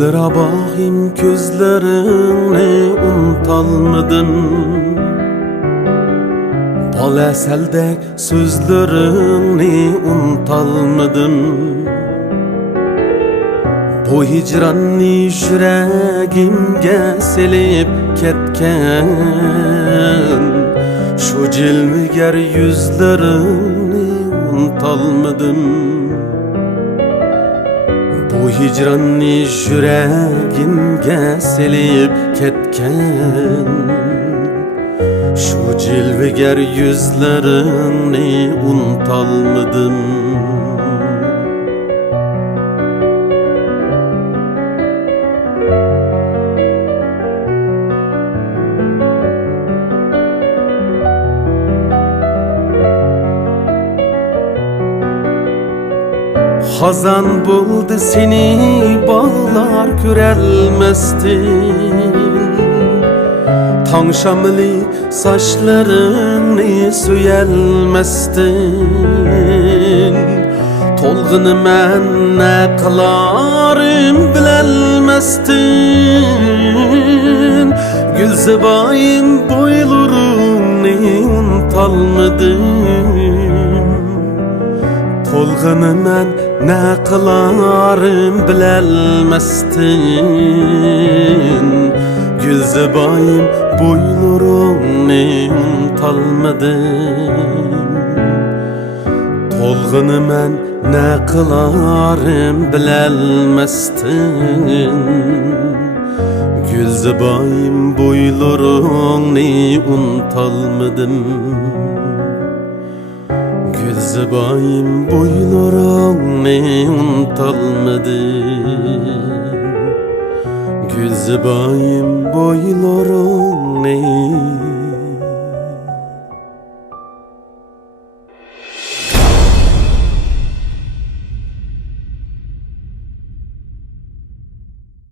Oylara bakayım gözlerine unutalmadım. Bal eseldek sözlerini unutalmadım. Bu hicranni yüreğimge selip ketken şu cilmiger yüzlerini unutalmadım. Bu hicranni yüreğimge selip ketken şu cilveger yüzlerini unutalmadım. Hazan buldu seni bağlar körelmestin. Tan şamlı saçlarını söyelmestin. Tolgunu men ne kılarım bilelmestin. Gülzebayim boylarını unutalmadım. Tolgunu men ne kılarım bilelmestin. Gülzebayim boylarını unutalmadım. Tolgunu men ne kılarım bilelmestin. Gülzebayim boylarını unutalmadım. Gülzebayim boylarını unutalmadım. Gülzebayim boylarını